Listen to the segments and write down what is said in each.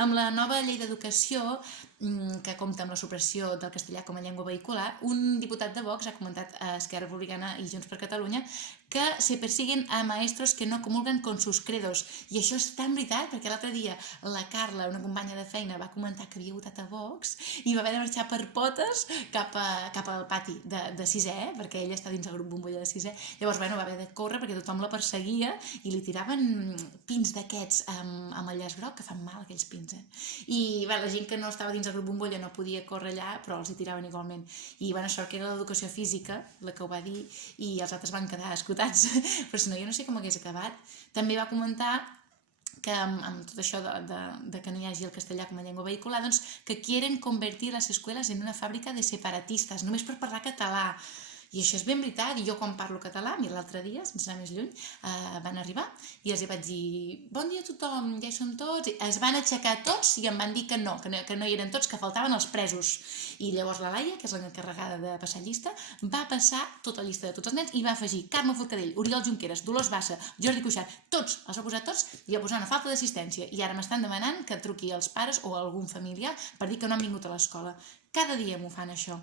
Amb la nova llei d'educació, que compta amb la supressió del castellà com a llengua vehicular, un diputat de Vox ha comentat a Esquerra Republicana i Junts per Catalunya que se persiguen a maestros que no comulguen con sus credos. I això és tan veritat, perquè l'altre dia la Carla, una companya de feina, va comentar que havia votat a Vox i va haver de marxar per potes cap al pati de sisè, perquè ella està dins el grup bombolla de sisè. Llavors, va haver de córrer perquè tothom la perseguia i li tiraven pins d'aquests amb el llaç groc, que fan mal aquells pins, I la gent que no estava dins el grup bombolla no podia córrer allà, però els hi tiraven igualment. I sort que era l'educació física la que ho va dir i els altres van quedar escotats, però si no jo no sé com hagués acabat. També va comentar que amb tot això de que no hi hagi el castellà com a llengua vehicular, doncs que quieren convertir les escoles en una fàbrica de separatistes, només per parlar català. I això és ben veritat, i jo quan parlo català, mira, l'altre dia, sense anar més lluny, van arribar i els vaig dir bon dia a tothom, ja hi som tots, i es van aixecar tots i em van dir que no hi eren tots, que faltaven els presos. I llavors la Laia, que és l'encarregada de passar llista, va passar tota la llista de tots els nens i va afegir Carme Forcadell, Oriol Junqueras, Dolors Bassa, Jordi Cuixart, tots, els va posar tots i va posar una falta d'assistència. I ara m'estan demanant que truqui als pares o a algun familiar per dir que no han vingut a l'escola. Cada dia m'ho fan això.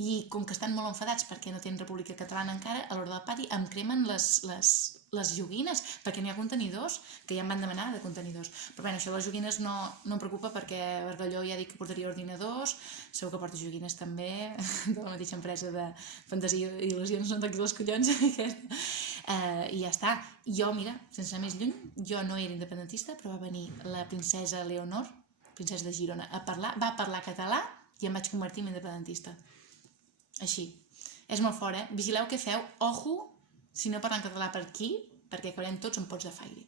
I com que estan molt enfadats perquè no tenen República Catalana encara, a l'hora del pati em cremen les joguines perquè n'hi ha contenidors, que ja em van demanar de contenidors. Però això de les joguines no em preocupa perquè Bargalló ja ha dit que portaria ordinadors, segur que porta joguines també, de la mateixa empresa de Fantasia i Il·lusions, no toquis els collons, i ja està. Jo, mira, sense anar més lluny, jo no era independentista, però va venir la princesa Leonor, princesa de Girona, va parlar català i em vaig convertir en independentista. Així. És molt fort, Vigileu què feu. Ojo, si no parlen català per aquí, perquè caurem tots en pots de fairi.